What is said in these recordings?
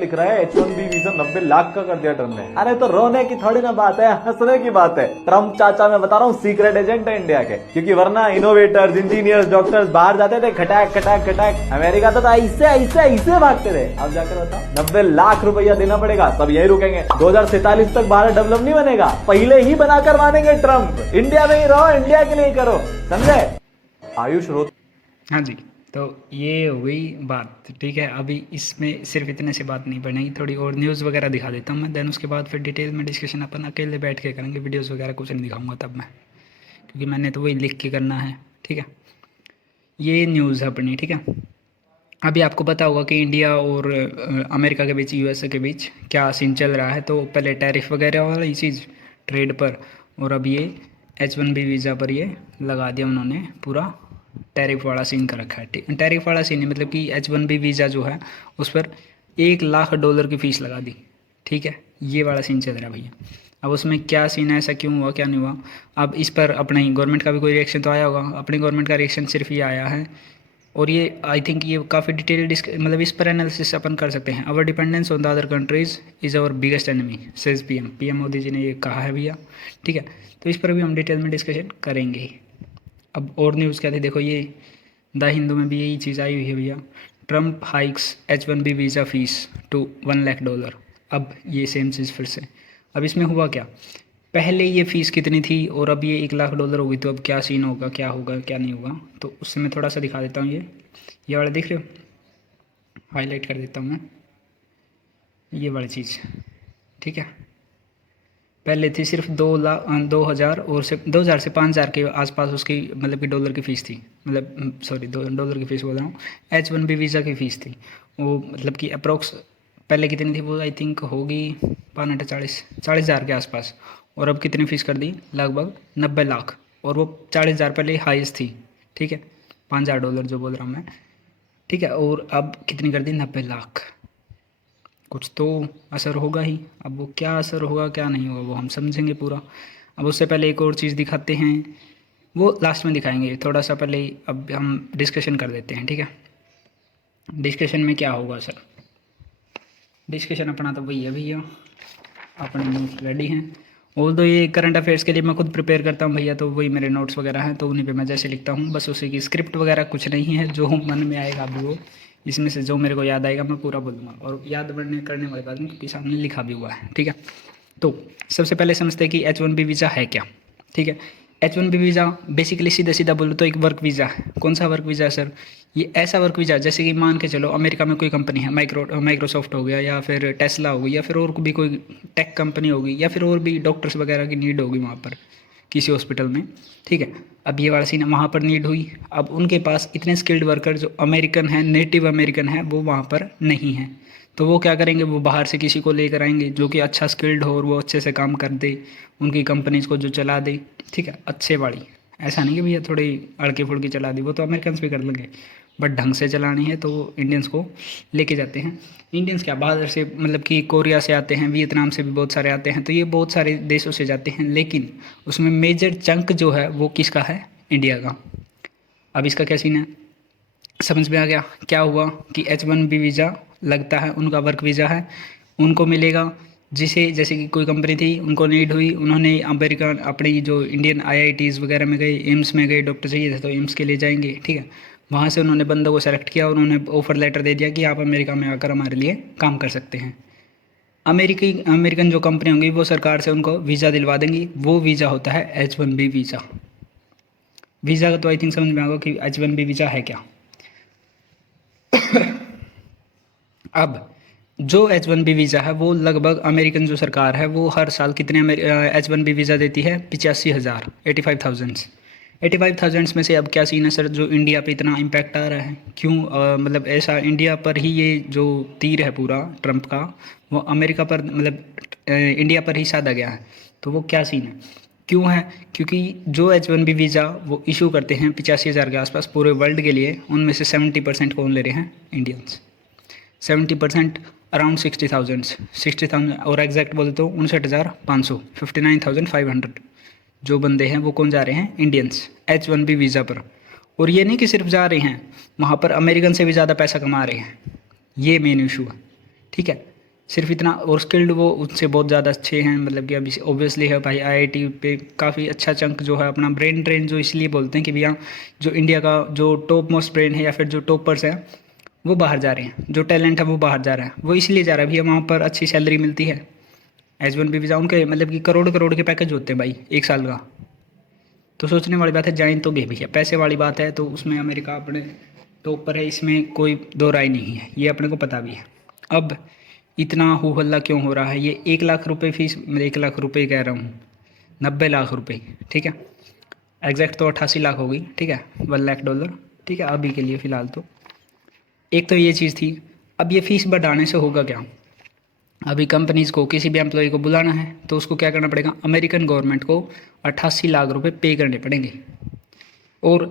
लिख रहा है H1B वीजा 90 लाख का कर दिया ट्रम्प ने। अरे तो रोने की थोड़ी ना बात है, हंसने की बात है। ट्रम्प चाचा मैं बता रहा हूँ सीक्रेट एजेंट है इंडिया के, क्योंकि वरना इनोवेटर्स, इंजीनियर्स, डॉक्टर्स बाहर जाते थे खटाक खटाक खटाक, अमेरिका तो ऐसे ऐसे ऐसे भागते थे। अब जाकर बताओ 90 लाख रुपया देना पड़ेगा, सब यही रुकेंगे। 2047 तक भारत डेवलप नहीं बनेगा, पहले ही बनाकर मानेंगे ट्रम्प। इंडिया में ही रहो, इंडिया के लिए करो, समझे? आयुष रोत। हाँ जी, तो ये हो गई बात, ठीक है। अभी इसमें सिर्फ इतने से बात नहीं बनेगी, थोड़ी और न्यूज़ वगैरह दिखा देता हूँ मैं, देन उसके बाद फिर डिटेल में डिस्कशन अपन अकेले बैठ के करेंगे। वीडियोस वगैरह कुछ नहीं दिखाऊंगा तब मैं, क्योंकि मैंने तो वही लिख के करना है, ठीक है। ये न्यूज़ है अपनी, ठीक है। अभी आपको पता होगा कि इंडिया और अमेरिका के बीच, यूएसए के बीच क्या सीन चल रहा है। तो पहले टैरिफ वगैरह वाला ये चीज़ ट्रेड पर, और अब ये H1B वीज़ा पर ये लगा दिया उन्होंने, पूरा टैरिफ वाला सीन कर रखा है। टैरिफ वाला सीन है मतलब कि H1B वीज़ा जो है उस पर $1 लाख की फ़ीस लगा दी, ठीक है। ये वाला सीन चल रहा है भैया। अब उसमें क्या सीन है, ऐसा क्यों हुआ, क्या नहीं हुआ, अब इस पर अपनी गवर्नमेंट का भी कोई रिएक्शन तो आया होगा। अपनी गवर्नमेंट का रिएक्शन सिर्फ ये आया है, और ये आई थिंक ये काफ़ी डिटेल मतलब इस पर एनालिसिस अपन कर सकते हैं। Our dependence on the other countries is our biggest enemy, says PM Modi ji ने ये कहा है भैया, ठीक है। तो इस पर भी हम डिटेल में डिस्कशन करेंगे ही। अब और न्यूज़ क्या थी, देखो ये द हिंदू में भी यही चीज़ आई हुई है भैया। Trump hikes H1B visa fee to $1 lakh. अब ये सेम चीज़ फिर से, अब इसमें हुआ क्या, पहले ये फ़ीस कितनी थी और अब ये $1 लाख होगी, तो अब क्या सीन होगा, क्या होगा क्या नहीं होगा, तो उससे मैं थोड़ा सा दिखा देता हूँ। ये वाला देख रहे हो, हाईलाइट कर देता हूँ मैं, ये वाली चीज़, ठीक है। पहले थी सिर्फ 2,000 और से 2,000 से 5,000 के आसपास उसकी मतलब कि डॉलर की फ़ीस थी, मतलब सॉरी $2 की फ़ीस बोल रहा हूँ। H1B वीज़ा की फ़ीस थी वो, मतलब कि अप्रोक्स पहले कितनी थी वो, आई थिंक होगी 40,000 के आसपास, और अब कितनी फ़ीस कर दी, लगभग 90 लाख। और वो 40,000 पहले हाईएस्ट थी, ठीक है, $5,000 जो बोल रहा हूँ मैं, ठीक है। और अब कितनी कर दी, 90 लाख। कुछ तो असर होगा ही, अब वो क्या असर होगा क्या नहीं होगा वो हम समझेंगे पूरा। अब उससे पहले एक और चीज़ दिखाते हैं, वो लास्ट में दिखाएंगे, थोड़ा सा पहले अब हम डिस्कशन कर देते हैं, ठीक है। डिस्कशन में क्या होगा सर, डिस्कशन अपना तो वही है भैया, अपने नोट्स रेडी हैं। और तो ये करंट अफेयर्स के लिए मैं खुद प्रिपेयर करता हूँ भैया, तो वही मेरे नोट्स वगैरह हैं, तो उन्हीं पे मैं जैसे लिखता हूँ, बस उसी की स्क्रिप्ट वगैरह कुछ नहीं है, जो मन में आएगा अभी वो, इसमें से जो मेरे को याद आएगा मैं पूरा बोलूँगा, और याद करने वाली बात नहीं, क्योंकि सामने लिखा भी हुआ है, ठीक है। तो सबसे पहले समझते हैं कि H1B वीज़ा है क्या, ठीक है। H1B वीज़ा बेसिकली सीधा सीधा बोलो तो एक वर्क वीज़ा है। कौन सा वर्क वीज़ा है सर, ये ऐसा वर्क वीज़ा जैसे कि मान के चलो अमेरिका में कोई कंपनी है, माइक्रोसॉफ्ट हो गया, या फिर टेस्ला हो गई, या फिर और भी कोई टेक कंपनी होगी, या फिर और भी डॉक्टर्स वगैरह की नीड होगी वहाँ पर किसी हॉस्पिटल में, ठीक है। अब ये वाला सीन वहाँ पर नीड हुई, अब उनके पास इतने स्किल्ड वर्कर जो अमेरिकन हैं, नेटिव अमेरिकन हैं, वो वहाँ पर नहीं हैं। तो वो क्या करेंगे, वो बाहर से किसी को लेकर आएंगे जो कि अच्छा स्किल्ड हो और वो अच्छे से काम कर दे, उनकी कंपनीज को जो चला दे, ठीक है, अच्छे वाली। ऐसा नहीं कि भैया थोड़ी अड़के फुड़की चला दी, वो तो अमेरिकन भी कर लेंगे, बट ढंग से चलानी है तो इंडियंस को लेके जाते हैं। इंडियंस क्या बाहर से, मतलब कि कोरिया से आते हैं, वियतनाम से भी बहुत सारे आते हैं, तो ये बहुत सारे देशों से जाते हैं, लेकिन उसमें मेजर चंक जो है वो किसका है, इंडिया का। अब इसका क्या सीन है, समझ में आ गया क्या हुआ कि H1B वीज़ा लगता है, उनका वर्क वीज़ा है, उनको मिलेगा। जिसे जैसे कि कोई कंपनी थी, उनको नीड हुई, उन्होंने अमेरिका अपनी जो इंडियन IITs वगैरह में गए, एम्स में गए, डॉक्टर चाहिए थे तो एम्स के लिए जाएंगे, ठीक है। वहाँ से उन्होंने बंदों को सेलेक्ट किया और उन्होंने ऑफर लेटर दे दिया कि आप अमेरिका में आकर हमारे लिए काम कर सकते हैं। अमेरिकन जो कंपनी होंगी वो सरकार से उनको वीज़ा दिलवा देंगी, वो वीज़ा होता है H1B वीज़ा। वीज़ा का तो आई थिंक समझ में आएगा कि H1B वीज़ा है क्या। अब जो H1B वीज़ा है वो लगभग अमेरिकन जो सरकार है वो हर साल कितने H1B वीज़ा देती है, 85,000, 85,000 में से। अब क्या सीन है सर, जो इंडिया पे इतना इम्पैक्ट आ रहा है क्यों, मतलब ऐसा इंडिया पर ही ये जो तीर है पूरा ट्रम्प का, वो अमेरिका पर मतलब इंडिया पर ही साधा गया है। तो वो क्या सीन है, क्यों है, क्योंकि जो H1B वीज़ा वो इशू करते हैं 85,000 के आसपास पूरे वर्ल्ड के लिए, उनमें से 70% कौन ले रहे हैं, इंडियंस। 70% अराउंड 60,000 और एग्जैक्ट बोले तो 59,500, 59,500 जो बंदे हैं वो कौन जा रहे हैं, इंडियंस, H1B वीज़ा पर। और ये नहीं कि सिर्फ जा रहे हैं, वहाँ पर अमेरिकन से भी ज़्यादा पैसा कमा रहे हैं, ये मेन इशू है, ठीक है। सिर्फ इतना, और स्किल्ड वो उससे बहुत ज़्यादा अच्छे हैं, मतलब कि अभी ऑब्वियसली है भाई, आईआईटी पे काफ़ी अच्छा चंक जो है अपना ब्रेन ड्रेन, जो इसलिए बोलते हैं कि भैया जो इंडिया का जो टॉप मोस्ट ब्रेन है या फिर जो टॉपर्स हैं वो बाहर जा रहे हैं, जो टैलेंट है वो बाहर जा रहा है, वो इसलिए जा रहा है भैया वहाँ पर अच्छी सैलरी मिलती है। H1B वीज़ा उनके मतलब कि करोड़ करोड़ के पैकेज होते हैं भाई एक साल का। तो सोचने वाली बात है, जाइन तो गए भैया, पैसे वाली बात है, तो उसमें अमेरिका अपने टॉप पर है, इसमें कोई दो राय नहीं है, ये अपने को पता भी है। अब इतना हो हल्ला क्यों हो रहा है, ये 1 लाख रुपए फीस, मैं 1 लाख रुपए कह रहा हूँ, 90 लाख रुपए, ठीक है, एग्जैक्ट तो 88 लाख होगी, ठीक है, $1 लाख, ठीक है अभी के लिए फ़िलहाल। तो एक तो ये चीज़ थी। अब ये फ़ीस बढ़ाने से होगा क्या, अभी कंपनीज़ को किसी भी एम्प्लॉय को बुलाना है तो उसको क्या करना पड़ेगा, अमेरिकन गवर्नमेंट को 88 लाख रुपए पे करने पड़ेंगे। और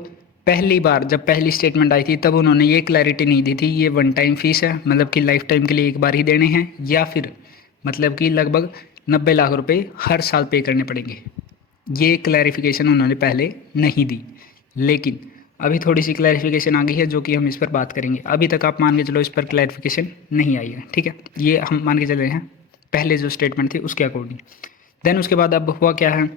पहली बार जब पहली स्टेटमेंट आई थी तब उन्होंने ये क्लैरिटी नहीं दी थी, ये वन टाइम फ़ीस है, मतलब कि लाइफ टाइम के लिए एक बार ही देने हैं, या फिर मतलब कि लगभग 90 लाख रुपए हर साल पे करने पड़ेंगे। ये क्लैरिफिकेशन उन्होंने पहले नहीं दी, लेकिन अभी थोड़ी सी क्लैरिफिकेशन आ गई है, जो कि हम इस पर बात करेंगे। अभी तक आप मान के चलो इस पर क्लैरिफिकेशन नहीं आई है, ठीक है, ये हम मान के चल रहे हैं पहले जो स्टेटमेंट थी उसके अकॉर्डिंग। देन उसके बाद अब हुआ क्या है,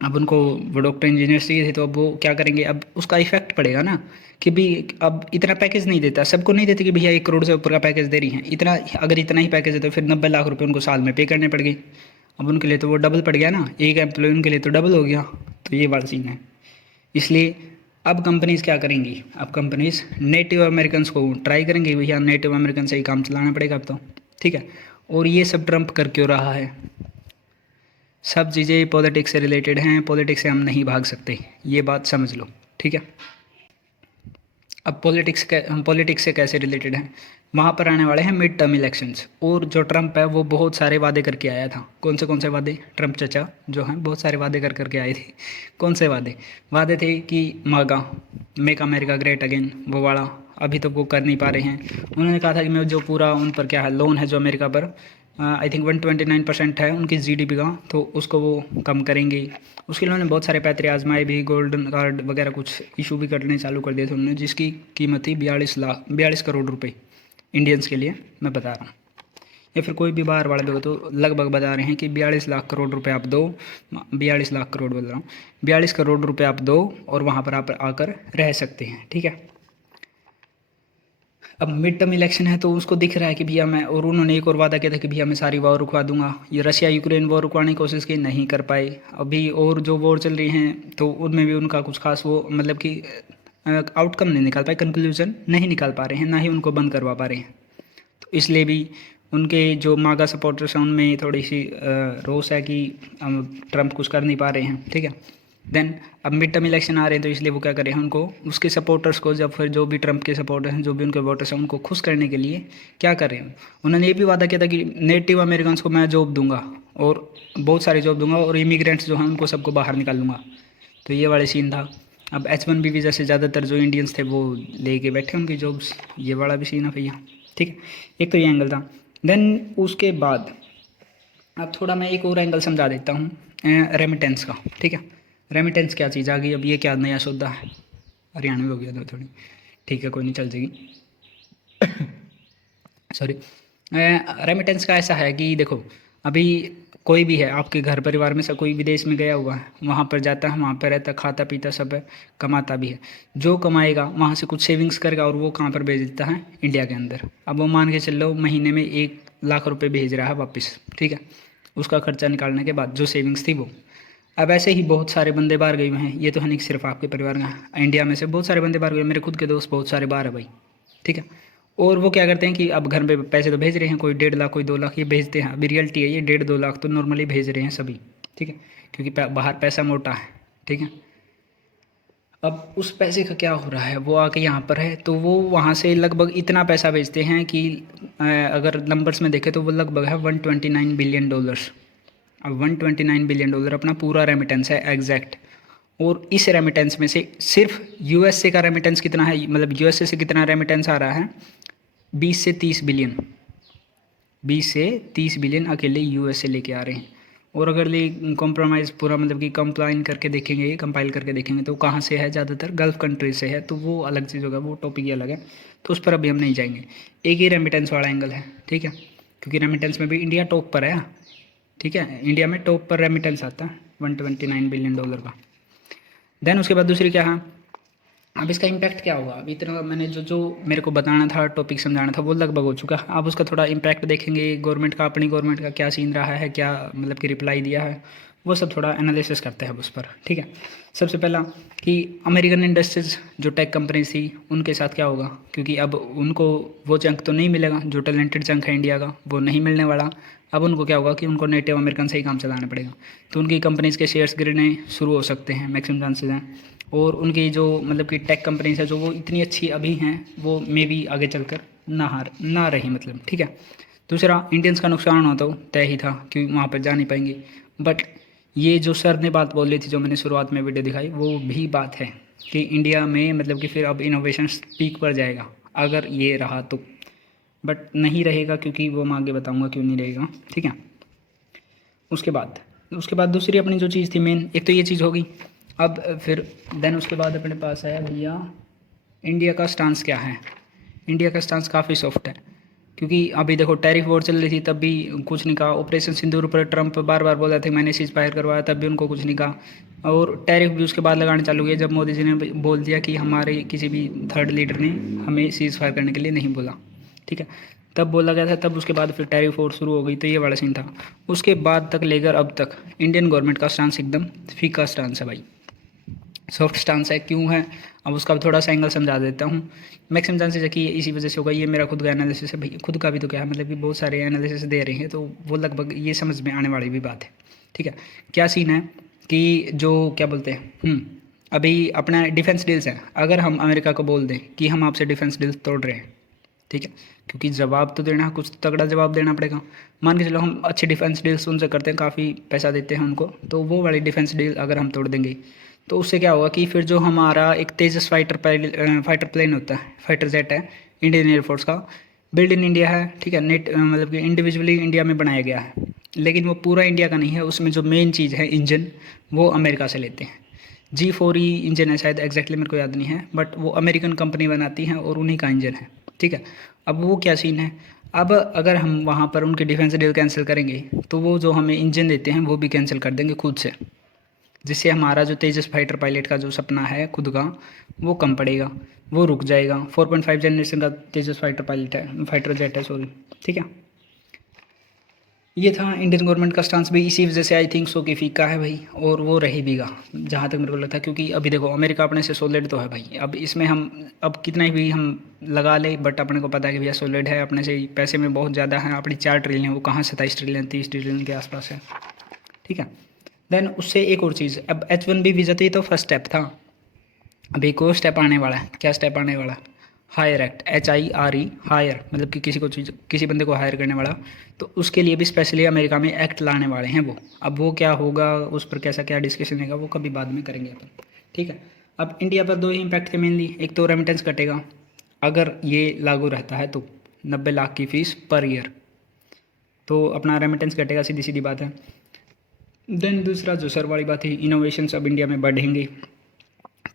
अब उनको वो डॉक्टर इंजीनियर चाहिए थे, तो अब वो क्या करेंगे, अब उसका इफेक्ट पड़ेगा ना कि भी अब इतना पैकेज नहीं देता, सबको नहीं देते कि भैया 1 करोड़ से ऊपर का पैकेज दे रही हैं, इतना अगर इतना ही पैकेज है तो फिर 90 लाख रुपए उनको साल में पे करने पड़ गए। अब उनके लिए तो वो डबल पड़ गया ना, एक एम्प्लॉय उनके लिए तो डबल हो गया। तो ये वाला सीन है। इसलिए अब कंपनीज़ क्या करेंगी, अब कंपनीज़ नेटिव अमेरिकन को ट्राई करेंगे, भैया नेटिव अमेरिकन से ही काम चलाना पड़ेगा अब तो, ठीक है। और ये सब ट्रम्प कर क्यों रहा है, सब चीज़ें पॉलिटिक्स से रिलेटेड हैं, पॉलिटिक्स से हम नहीं भाग सकते, ये बात समझ लो, ठीक है। अब पॉलिटिक्स से कैसे रिलेटेड हैं, वहाँ पर आने वाले हैं मिड टर्म इलेक्शंस, और जो ट्रम्प है वो बहुत सारे वादे करके आया था। कौन से वादे, ट्रम्प चचा जो हैं बहुत सारे वादे करके आए थे। कौन से वादे थे कि मागा, मेक अमेरिका ग्रेट अगेन, वो वाला अभी तक वो कर नहीं पा रहे हैं। उन्होंने कहा था कि मैं जो पूरा उन पर क्या है लोन है जो अमेरिका पर आई थिंक 129% है उनकी जीडीपी का, तो उसको वो कम करेंगे। उसके लिए उन्होंने बहुत सारे पैतरे आजमाए भी, गोल्डन कार्ड वगैरह कुछ इशू भी करने चालू कर दिए थे उन्होंने, जिसकी कीमत थी 42 करोड़ रुपए इंडियंस के लिए मैं बता रहा हूँ, या फिर कोई भी बाहर वाले लोग तो लगभग बता रहे हैं कि 42 लाख करोड़ रुपए आप दो, 42 लाख करोड़ बोल रहा हूँ, 42 करोड़ रुपए आप दो और वहाँ पर आप आकर रह सकते हैं, ठीक है। अब मिड टर्म इलेक्शन है तो उसको दिख रहा है कि भैया मैं, और उन्होंने एक और वादा किया था कि भैया मैं सारी वॉर रुकवा दूंगा, ये रशिया यूक्रेन वॉर रुकवाने की कोशिश की, नहीं कर पाए। अभी और जो वॉर चल रही हैं तो उनमें भी उनका कुछ खास वो मतलब कि आउटकम नहीं निकाल पाए, कंक्लूजन नहीं निकाल पा रहे हैं, ना ही उनको बंद करवा पा रहे हैं। तो इसलिए भी उनके जो मागा सपोर्टर्स हैं उनमें थोड़ी सी रोष है कि ट्रम्प कुछ कर नहीं पा रहे हैं, ठीक है। देन अब मिड टर्म इलेक्शन आ रहे हैं तो इसलिए वो क्या कर रहे हैं, उनको उसके सपोर्टर्स को, जब फिर जो भी ट्रम्प के सपोर्टर हैं, जो भी उनके वोटर्स हैं, उनको खुश करने के लिए क्या कर रहे हैं, उन्होंने ये भी वादा किया था कि नेटिव अमेरिकन को मैं जॉब दूंगा, और बहुत सारी जॉब दूंगा, और इमिग्रेंट्स जो हैं उनको सबको बाहर निकाल दूंगा। तो ये वाले सीन था। अब H1B वीज़ा से ज़्यादातर जो इंडियंस थे वो लेके बैठे उनकी जॉब्स, ये वाला भी सीन है भैया, ठीक है। एक तो ये एंगल था। देन उसके बाद अब थोड़ा मैं एक और एंगल समझा देता हूँ रेमिटेंस का, ठीक है। रेमिटेंस क्या चीज़ आ गई, अब ये क्या नया सौदा है, हरियाणवी हो गया था थोड़ी, ठीक है कोई नहीं चल जाएगी सॉरी। रेमिटेंस का ऐसा है कि देखो, अभी कोई भी है आपके घर परिवार में से कोई विदेश में गया हुआ है, वहाँ पर जाता है, वहाँ पर रहता, खाता पीता सब है, कमाता भी है, जो कमाएगा वहाँ से कुछ सेविंग्स करेगा और वो कहाँ पर भेज देता है, इंडिया के अंदर। अब वो मान के चल लो महीने में 1 लाख रुपए भेज रहा है वापस, ठीक है, उसका खर्चा निकालने के बाद जो सेविंग्स थी वो। अब ऐसे ही बहुत सारे बंदे बाहर गए हुए हैं, ये तो है नहीं सिर्फ आपके परिवार में, इंडिया में से बहुत सारे बंदे बाहर गए, मेरे खुद के दोस्त बहुत सारे बाहर है भाई, ठीक है। और वो क्या करते हैं कि अब घर पे पैसे तो भेज रहे हैं, कोई 1.5 लाख कोई 2 लाख ये भेजते हैं, अभी रियलिटी है ये 1.5-2 लाख तो नॉर्मली भेज रहे हैं सभी, ठीक है, क्योंकि बाहर पैसा मोटा है, ठीक है। अब उस पैसे का क्या हो रहा है, वो आके यहाँ पर है तो वो वहाँ से लगभग इतना पैसा भेजते हैं कि अगर नंबर्स में देखें तो वो लगभग है $129 बिलियन। अब $129 बिलियन अपना पूरा रेमिटेंस है एग्जैक्ट। और इस रेमिटेंस में से सिर्फ यूएसए का रेमिटेंस कितना है, मतलब यूएसए से कितना रेमिटेंस आ रहा है, 20 से 30 बिलियन, 20 से 30 बिलियन अकेले यूएसए लेके आ रहे हैं। और अगर ये कॉम्प्रोमाइज़ पूरा मतलब कि कंप्लाइन करके देखेंगे, कंपाइल करके देखेंगे तो कहाँ से है, ज़्यादातर गल्फ़ कंट्रीज से है, तो वो अलग चीज़ होगा, वो टॉपिक ही अलग है, तो उस पर अभी हम नहीं जाएंगे। एक ही रेमिटेंस वाला एंगल है, ठीक है। क्योंकि रेमिटेंस में भी इंडिया टॉप पर है, ठीक है, इंडिया में टॉप पर रेमिटेंस आता है $129 बिलियन का। देन उसके बाद दूसरी क्या है, अब इसका इम्पैक्ट क्या होगा। अभी इतना मैंने जो मेरे को बताना था, टॉपिक समझाना था, वो लगभग हो चुका है। अब उसका थोड़ा इम्पैक्ट देखेंगे, गवर्नमेंट का, अपनी गवर्नमेंट का क्या सीन रहा है, क्या मतलब कि रिप्लाई दिया है, वो सब थोड़ा एनालिसिस करते हैं उस पर, ठीक है। सबसे पहला कि अमेरिकन इंडस्ट्रीज जो टेक कंपनीज थी उनके साथ क्या होगा, क्योंकि अब उनको वो चंक तो नहीं मिलेगा, जो टैलेंटेड चंक है इंडिया का वो नहीं मिलने वाला। अब उनको क्या होगा कि उनको नेटिव अमेरिकन से ही काम चलाना पड़ेगा, तो उनकी कंपनीज़ के शेयर्स गिरने शुरू हो सकते हैं, मैक्सिमम चांसेस हैं। और उनकी जो मतलब कि टेक कंपनीज है जो वो इतनी अच्छी अभी हैं, वो मे भी आगे चलकर ना रही, मतलब, ठीक है। दूसरा, इंडियंस का नुकसान होता तो तय ही था, क्योंकि वहाँ पर जा नहीं पाएंगे। बट ये जो सर ने बात बोली थी, जो मैंने शुरुआत में वीडियो दिखाई, वो भी बात है कि इंडिया में मतलब कि फिर अब इनोवेशन पीक पर जाएगा अगर ये रहा तो। बट नहीं रहेगा, क्योंकि वो मैं आगे बताऊँगा क्यों नहीं रहेगा, ठीक है। उसके बाद दूसरी अपनी जो चीज़ थी मेन, एक तो ये चीज़ होगी। अब फिर देन उसके बाद अपने पास आया भैया इंडिया का स्टांस क्या है। इंडिया का स्टांस काफ़ी सॉफ्ट है, क्योंकि अभी देखो टैरिफ वॉर चल रही थी तब भी कुछ नहीं कहा। ऑपरेशन सिंदूर पर ट्रंप बार बार बोल रहे थे मैंने सीज फायर करवाया, तब भी उनको कुछ नहीं कहा। और टैरिफ भी उसके बाद लगाने चालू किए जब मोदी जी ने बोल दिया कि हमारे किसी भी थर्ड लीडर ने हमें सीज फायर करने के लिए नहीं बोला, ठीक है। तब बोला गया था, तब उसके बाद फिर टैरिफ वॉर शुरू हो गई, तो ये वाला सीन था। उसके बाद तक लेकर अब तक इंडियन गवर्नमेंट का स्टांस एकदम फीका स्टांस है भाई, सॉफ्ट स्टांस है। क्यों है, अब उसका थोड़ा सा एंगल समझा देता हूँ। मैक्सिमम चांसेस है कि इसी वजह से होगा। ये मेरा खुद का एनालिसिस है भाई, खुद का भी तो क्या है, मतलब कि बहुत सारे एनालिसिस दे रहे हैं, तो वो लगभग ये समझ में आने वाली भी बात है, ठीक है। क्या सीन है कि जो क्या बोलते हैं, अभी अपना डिफेंस डील्स है, अगर हम अमेरिका को बोल दें कि हम आपसे डिफेंस डील्स तोड़ रहे हैं, ठीक है, क्योंकि जवाब तो देना, कुछ तगड़ा जवाब देना पड़ेगा। मान के चलो हम अच्छी डिफेंस डील्स उनसे करते हैं, काफ़ी पैसा देते हैं उनको, तो वो वाली डिफेंस डील अगर हम तोड़ देंगे तो उससे क्या होगा कि फिर जो हमारा एक तेजस फाइटर प्लेन होता है, फाइटर जेट है इंडियन एयरफोर्स का, बिल्ड इन इंडिया है, ठीक है, नेट मतलब कि इंडिविजुअली इंडिया में बनाया गया है, लेकिन वो पूरा इंडिया का नहीं है। उसमें जो मेन चीज़ है इंजन, वो अमेरिका से लेते हैं। G4E इंजन है शायद, एग्जैक्टली मेरे को याद नहीं है, बट वो अमेरिकन कंपनी बनाती है और उन्हीं का इंजन है, ठीक है। अब वो क्या सीन है, अब अगर हम वहाँ पर उनकी डिफेंस डील कैंसिल करेंगे तो वो जो हमें इंजन देते हैं वो भी कैंसिल कर देंगे खुद से, जिससे हमारा जो तेजस फाइटर पायलट का जो सपना है खुद का, वो कम पड़ेगा, वो रुक जाएगा। 4.5 जनरेशन का तेजस फाइटर पायलट है, फाइटर जेट है, सॉरी, ठीक है। ये था इंडियन गवर्नमेंट का स्टांस भी, इसी वजह से आई थिंक सो कि फीका है भाई, और वो रहेगा जहाँ तक मेरे को लगता है। क्योंकि अभी देखो अमेरिका अपने से सॉलिड तो है भाई, अब इसमें हम अब कितना भी हम लगा ले, बट अपने को पता है कि भैया सॉलिड है, अपने से पैसे में बहुत ज़्यादा है। अपनी 4 ट्रिलियन, वो कहाँ 27 ट्रिलियन 30 ट्रिलियन के आसपास है, ठीक है। देन उससे एक और चीज़, अब H1B वीज़ा तो ये तो फर्स्ट स्टेप था, अब एक और स्टेप आने वाला है। क्या स्टेप आने वाला है, हायर एक्ट, HIRE, हायर, मतलब कि किसी बंदे को हायर करने वाला, तो उसके लिए भी स्पेशली अमेरिका में एक्ट लाने वाले हैं वो। अब वो क्या होगा, उस पर कैसा क्या डिस्कशन होगा, वो कभी बाद में करेंगे अपन, ठीक है। अब इंडिया पर 2 ही इम्पैक्ट थे मेनली, एक तो रेमिटेंस कटेगा अगर ये लागू रहता है तो 90 लाख की फ़ीस पर ईयर, तो अपना रेमिटेंस कटेगा, सीधी सीधी बात है। देन दूसरा जो सर वाली बात है, इनोवेशंस अब इंडिया में बढ़ेंगे।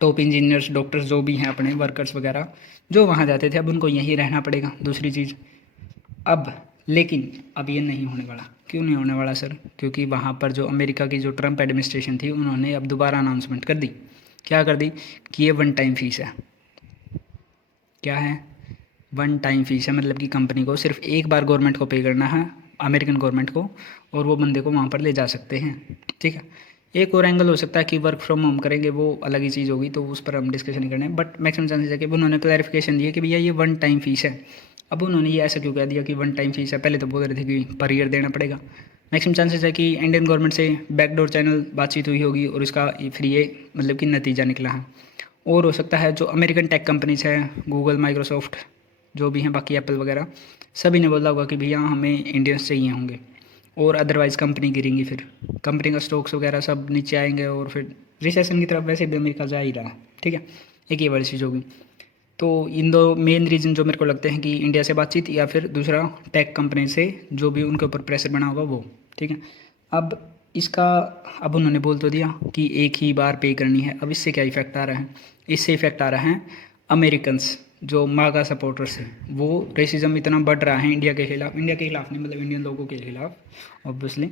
टॉप इंजीनियर्स, डॉक्टर्स जो भी हैं अपने वर्कर्स वगैरह जो वहाँ जाते थे, अब उनको यहीं रहना पड़ेगा। दूसरी चीज़, अब लेकिन अब ये नहीं होने वाला। क्यों नहीं होने वाला सर, क्योंकि वहाँ पर जो अमेरिका की जो ट्रंप एडमिनिस्ट्रेशन थी, उन्होंने अब दोबारा अनाउंसमेंट कर दी। क्या कर दी कि ये 1 टाइम फीस है। क्या है, 1 टाइम फीस है, मतलब कि कंपनी को सिर्फ एक बार गवर्नमेंट को पे करना है, अमेरिकन गवर्नमेंट को, और वो बंदे को वहाँ पर ले जा सकते हैं, ठीक है। एक और एंगल हो सकता है कि वर्क फ्रॉम होम करेंगे, वो अलग ही चीज़ होगी, तो उस पर हम डिस्कशन नहीं करने। बट मैक्सिमम चांसेस है कि उन्होंने क्लैरिफिकेशन दिया कि भैया ये 1 टाइम फीस है। अब उन्होंने ये ऐसा क्यों कह दिया कि 1 टाइम फीस है, पहले तो बोल रहे थे कि पर ईयर देना पड़ेगा। मैक्सिमम चांसेस है कि इंडियन गवर्नमेंट से बैकडोर चैनल बातचीत हुई होगी और इसका फिर ये मतलब कि नतीजा निकला है। और हो सकता है जो अमेरिकन टेक कंपनीज है, गूगल, माइक्रोसॉफ्ट, जो भी हैं बाकी, एप्पल वगैरह, सभी ने बोला होगा कि भैया हमें इंडियंस चाहिए होंगे, और अदरवाइज़ कंपनी गिरेंगी, फिर कंपनी का स्टॉक्स वगैरह सब नीचे आएंगे, और फिर रिसेशन की तरफ वैसे भी अमेरिका जा ही रहा है, ठीक है। एक ये बड़ी चीज़ होगी। तो इन 2 मेन रीज़न जो मेरे को लगते हैं कि इंडिया से बातचीत, या फिर दूसरा टेक कंपनी से जो भी उनके ऊपर प्रेशर बना होगा वो, ठीक है। अब इसका, अब उन्होंने बोल तो दिया कि एक ही बार पे करनी है। अब इससे क्या इफेक्ट आ रहा है, इससे इफेक्ट आ रहा है अमेरिकन्स, जो मागा सपोर्टर्स हैं वो रेसिज्म इतना बढ़ रहा है इंडिया के खिलाफ नहीं, मतलब इंडियन लोगों के खिलाफ ऑब्वियसली।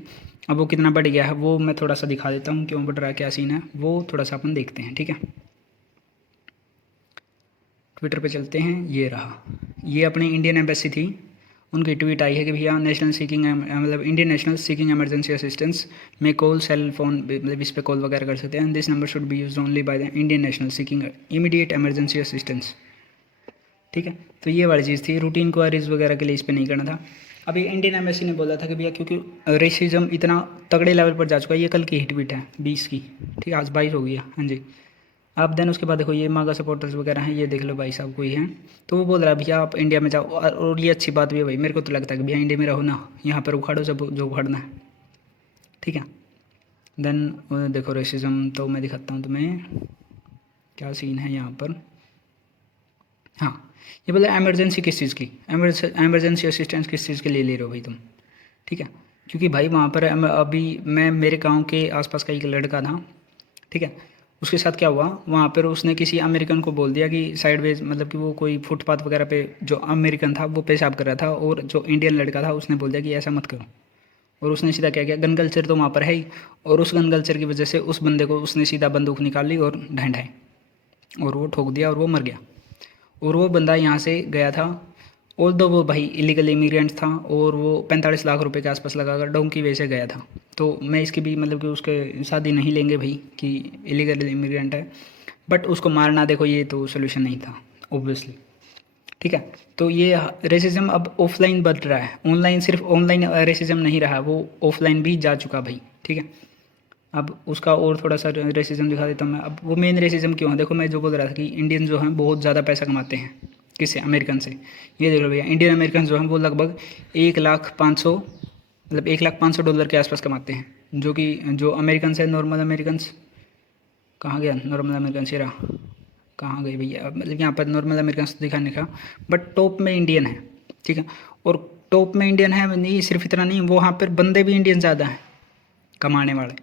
अब वो कितना बढ़ गया है वो मैं थोड़ा सा दिखा देता हूँ, क्यों बढ़ रहा है, क्या सीन है, वो थोड़ा सा अपन देखते हैं, ठीक है। ट्विटर पे चलते हैं, ये रहा, ये अपनी इंडियन एम्बेसी थी, उनकी ट्वीट आई है कि भैया नेशनल सीकिंग मतलब Indian national seeking emergency assistance में कॉल सेल फोन, मतलब इस पर कॉल वगैरह कर सकते हैं। This number should be use only by the Indian national seeking immediate emergency assistance, ठीक है। तो ये वाली चीज़ थी, रूटीन क्वारीज वगैरह के लिए इस पर नहीं करना था। अभी इंडियन एम्बेसी ने बोला था कि भैया क्योंकि रेसिज्म इतना तगड़े लेवल पर जा चुका है, ये कल की हिट ट्वीट है 20 की, ठीक है, आज 22 हो गई है, हाँ जी। आप देन उसके बाद देखो ये मागा सपोर्टर्स वगैरह हैं, ये देख लो भाई साहब कोई हैं, तो वो बोल रहा है भैया आप इंडिया में जाओ, और ये अच्छी बात भी है भाई, मेरे को तो लगता है कि भैया इंडिया में रहो ना, यहाँ पर उखाड़ो सब जो उखाड़ना है, ठीक है। देन देखो रेसिज्म तो मैं दिखाता हूँ तुम्हें क्या सीन है यहाँ पर। हाँ, ये बोला एमरजेंसी किस चीज़ की, एमरजेंसी असिस्टेंस किस चीज़ के लिए ले रहे हो भाई तुम, ठीक है। क्योंकि भाई वहाँ पर अभी मैं मेरे गांव के आसपास का एक लड़का था, ठीक है, उसके साथ क्या हुआ, वहाँ पर उसने किसी अमेरिकन को बोल दिया कि साइडवेज, मतलब कि वो कोई फुटपाथ वगैरह पे जो अमेरिकन था वो पेशाब कर रहा था, और जो इंडियन लड़का था उसने बोल दिया कि ऐसा मत करो, और उसने सीधा क्या किया, गन कल्चर तो वहाँ पर है ही, और उस गन कल्चर की वजह से उस बंदे को उसने सीधा बंदूक निकाल ली और ढंढाई, और वो ठोक दिया और वो मर गया। और वो बंदा यहाँ से गया था, और दो वो भाई इलीगल इमिग्रेंट था, और वो 45 लाख रुपए के आसपास लगाकर डोंकी वे से गया था। तो मैं इसकी भी मतलब कि उसके शादी नहीं लेंगे भाई कि इलीगल इमिग्रेंट है, बट उसको मारना देखो ये तो सोल्यूशन नहीं था ऑब्वियसली, ठीक है। तो ये रेसिज्म अब ऑफलाइन बढ़ रहा है, ऑनलाइन सिर्फ ऑनलाइन रेसिज्म नहीं रहा, वो ऑफलाइन भी जा चुका भाई, ठीक है। अब उसका और थोड़ा सा रेसिज्म दिखा देता हूँ मैं। अब वो मेन रेसिज्म क्यों है, देखो मैं जो बोल रहा था कि इंडियन जो हैं बहुत ज़्यादा पैसा कमाते हैं, किससे, अमेरिकन से। ये देख लो भैया इंडियन अमेरिकन जो हैं वो लगभग 1,500,000 मतलब $1,500,000 के आसपास कमाते हैं, जो कि जो अमेरिकन है नॉर्मल अमेरिकन, कहाँ गया नॉर्मल अमेरिकन, ये रहा, कहाँ गए भैया, मतलब यहाँ पर नॉर्मल अमेरिकन दिखाने का, बट टॉप में इंडियन है, ठीक है। और टॉप में इंडियन है नहीं, सिर्फ इतना नहीं, वहाँ पर बंदे भी इंडियन ज़्यादा हैं कमाने वाले,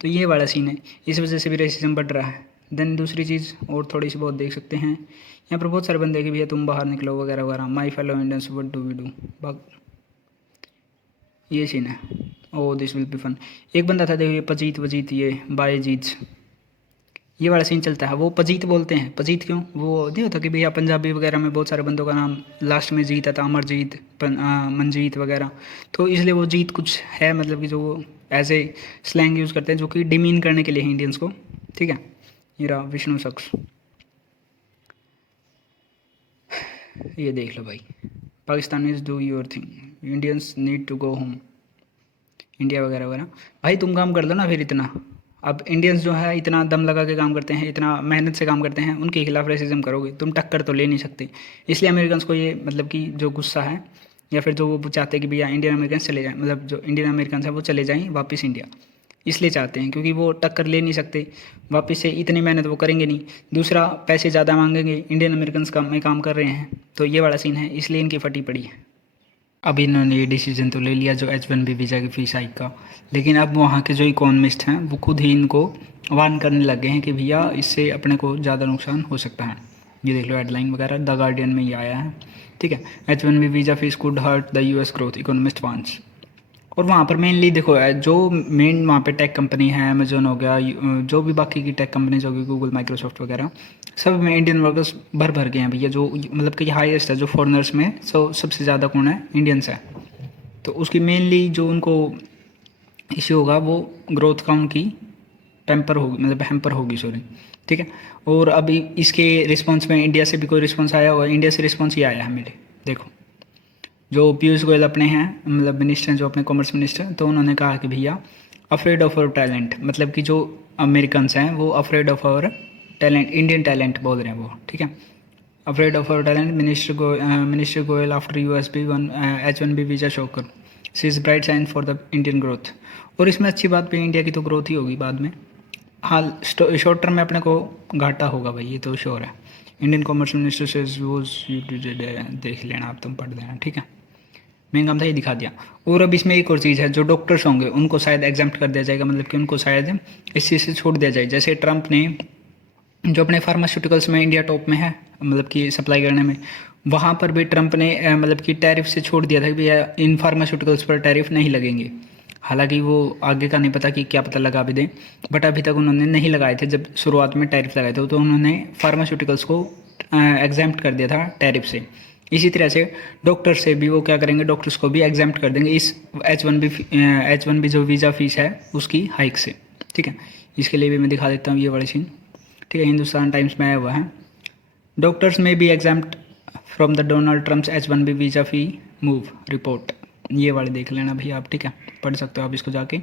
तो ये वाला सीन है, इस वजह से भी रेसिज्म बढ़ रहा है। देन दूसरी चीज़ और थोड़ी सी बहुत देख सकते हैं, यहाँ पर बहुत सारे बंदे कि भैया तुम बाहर निकलो वगैरह वगैरह, my fellow Indians what do we do, ये सीन है। Oh this will be fun, एक बंदा था देखो ये पजीत वजीत, ये बाय जीत, ये वाला सीन चलता है, वो पजीत बोलते हैं, पजीत क्यों, वो नहीं होता कि भैया पंजाबी वगैरह में बहुत सारे बंदों का नाम लास्ट में जीत आता, अमरजीत, मनजीत वगैरह, तो इसलिए वो जीत कुछ है, मतलब कि जो वो एज ए स्लैंग यूज़ करते हैं, जो कि डिमीन करने के लिए इंडियंस को, ठीक है। ये रहा विष्णु शख्स, ये देख लो भाई, Pakistanis do your thing, Indians need to go home, India वगैरह वगैरह, भाई तुम काम कर लो ना फिर इतना। अब इंडियंस जो है इतना दम लगा के काम करते हैं, इतना मेहनत से काम करते हैं, उनके खिलाफ रेसिज्म करोगे तुम, टक्कर तो ले नहीं सकते। इसलिए अमेरिकन को ये मतलब कि जो गुस्सा है, या फिर जो वो चाहते हैं कि भैया इंडियन अमेरिकन चले जाएँ, मतलब जो इंडियन अमेरिकन है वो चले जाएँ वापस इंडिया, इसलिए चाहते हैं क्योंकि वो टक्कर ले नहीं सकते वापस से, इतनी मेहनत वो करेंगे नहीं, दूसरा पैसे ज़्यादा मांगेंगे, इंडियन अमेरिकन में काम कर रहे हैं, तो ये वाला सीन है, इसलिए इनकी फटी पड़ी है। अब इन्होंने ये डिसीजन तो ले लिया जो H1B वीज़ा की फ़ीस हाइक का, लेकिन अब वहाँ के जो इकोनॉमिस्ट हैं वो खुद ही इनको वार्न करने लगे हैं कि भैया इससे अपने को ज़्यादा नुकसान हो सकता है। ये देख लो हेडलाइन वगैरह, द गार्डियन में ये आया है, ठीक है। H1B visa fees could hurt the US growth, economist warns. और वहाँ पर मेनली देखो जो मेन वहाँ पे टेक कंपनी है, अमेजोन हो गया, जो भी बाकी की टेक कंपनीज होगी, गूगल, माइक्रोसॉफ्ट वगैरह, सब में इंडियन वर्कर्स भर गए हैं भैया, जो मतलब कि हाईएस्ट है जो फॉरेनर्स में, सबसे ज़्यादा कौन है, इंडियंस है। तो उसकी मेनली जो उनको इश्यू होगा वो ग्रोथ का उनकी पैम्पर होगी, मतलब हैम्पर होगी, सॉरी, ठीक है। और अभी इसके रिस्पॉन्स में इंडिया से भी कोई रिस्पॉन्स आया, और इंडिया से रिस्पॉन्स ही आया है मेरे, देखो जो पीयूष गोयल अपने हैं, मतलब मिनिस्टर, जो अपने कॉमर्स मिनिस्टर, तो उन्होंने कहा कि भैया अफ्रेड ऑफ आवर टैलेंट, मतलब कि जो अमेरिकन्स हैं वो afraid of our talent, Indian talent बोल रहे हैं वो, ठीक है। Afraid of our talent, minister Goyal after USB H1B visa shocker, sees bright sign for the Indian growth. और इसमें अच्छी बात भी इंडिया की तो ग्रोथ ही होगी बाद में, हाल शॉर्ट टर्म में अपने को घाटा होगा भाई, ये तो श्योर है। इंडियन कॉमर्स मिनिस्टर से वो देख लेना आप, तुम पढ़ देना, ठीक है। मेन काम था ये दिखा दिया। और अब इसमें एक और चीज़ है, जो डॉक्टर्स होंगे उनको शायद एग्जाम्प्ट कर दिया जाएगा, मतलब कि उनको शायद इस चीज़ से छोड़ दिया जाए, जैसे ट्रंप ने जो अपने फार्मास्यूटिकल्स में इंडिया टॉप में है, मतलब कि सप्लाई करने में, वहाँ पर भी ट्रंप ने मतलब कि टैरिफ से छोड़ दिया था कि भैया इन फार्मास्यूटिकल्स पर टैरिफ नहीं लगेंगे। हालांकि वो आगे का नहीं पता कि क्या पता लगा भी दें, बट अभी तक उन्होंने नहीं लगाए थे। जब शुरुआत में टैरिफ लगाए थे तो उन्होंने फार्मास्यूटिकल्स को एग्जाम्प्ट कर दिया था टैरिफ से। इसी तरह से डॉक्टर से भी वो क्या करेंगे, डॉक्टर्स को भी एग्जाम्प्ट कर देंगे इस H1B जो वीज़ा फीस है उसकी हाइक से। ठीक है, इसके लिए भी मैं दिखा देता हूँ ये वाली सीन। ठीक है, हिंदुस्तान टाइम्स में आया हुआ है, डॉक्टर्स में भी exempt from the Donald Trump's H1B visa fee move report. ये वाले देख लेना भैया आप, ठीक है, पढ़ सकते हो आप इसको जाके।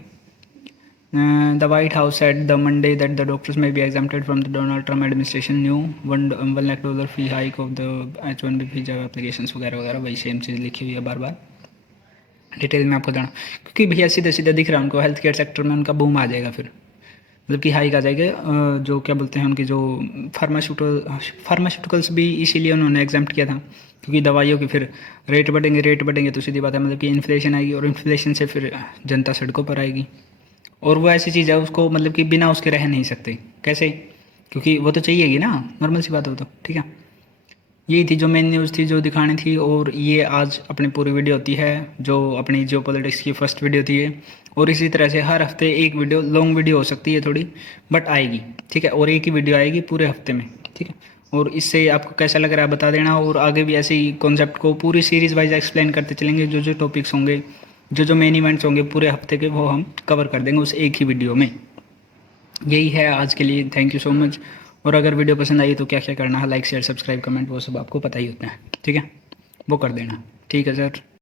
The White House said the Monday that the doctors may be exempted from the Donald Trump administration new $1 lakh fee hike of the H1B visa application वगैरह वगैरह, वही सेम चीज़ लिखी हुई है बार बार। डिटेल में आपको जाना, क्योंकि भैया सीधे सीधे दिख रहा है उनको, हेल्थ केयर सेक्टर में उनका बूम आ जाएगा फिर, मतलब कि हाइक आ जाएगा। जो क्या बोलते हैं उनकी जो फार्मास्यूटिकल्स भी इसीलिए उन्होंने एग्जाम्प्ट किया था, क्योंकि दवाइयों की फिर रेट बढ़ेंगे तो सीधी बात है, मतलब कि इन्फ्लेशन आएगी और इन्फ्लेशन से फिर जनता सड़कों पर आएगी। और वो ऐसी चीज़ है उसको मतलब कि बिना उसके रह नहीं सकते। कैसे? क्योंकि वो तो चाहिएगी ना, नॉर्मल सी बात हो तो। ठीक है, यही थी जो मेन न्यूज़ थी जो दिखानी थी, और ये आज अपनी पूरी वीडियो होती है जो अपनी जियो पॉलिटिक्स की फर्स्ट वीडियो थी ये। और इसी तरह से हर हफ्ते एक वीडियो, लॉन्ग वीडियो हो सकती है थोड़ी, बट आएगी। ठीक है, और एक ही वीडियो आएगी पूरे हफ्ते में। ठीक है, और इससे आपको कैसा लग रहा है बता देना, और आगे भी ऐसे ही कॉन्सेप्ट को पूरी सीरीज़ वाइज एक्सप्लेन करते चलेंगे। जो जो टॉपिक्स होंगे, जो जो मेन इवेंट्स होंगे पूरे हफ्ते के, वो हम कवर कर देंगे उस एक ही वीडियो में। यही है आज के लिए, थैंक यू सो मच। और अगर वीडियो पसंद आई तो क्या क्या करना है, लाइक शेयर सब्सक्राइब कमेंट वो सब आपको पता ही होता है। ठीक है, वो कर देना। ठीक है सर।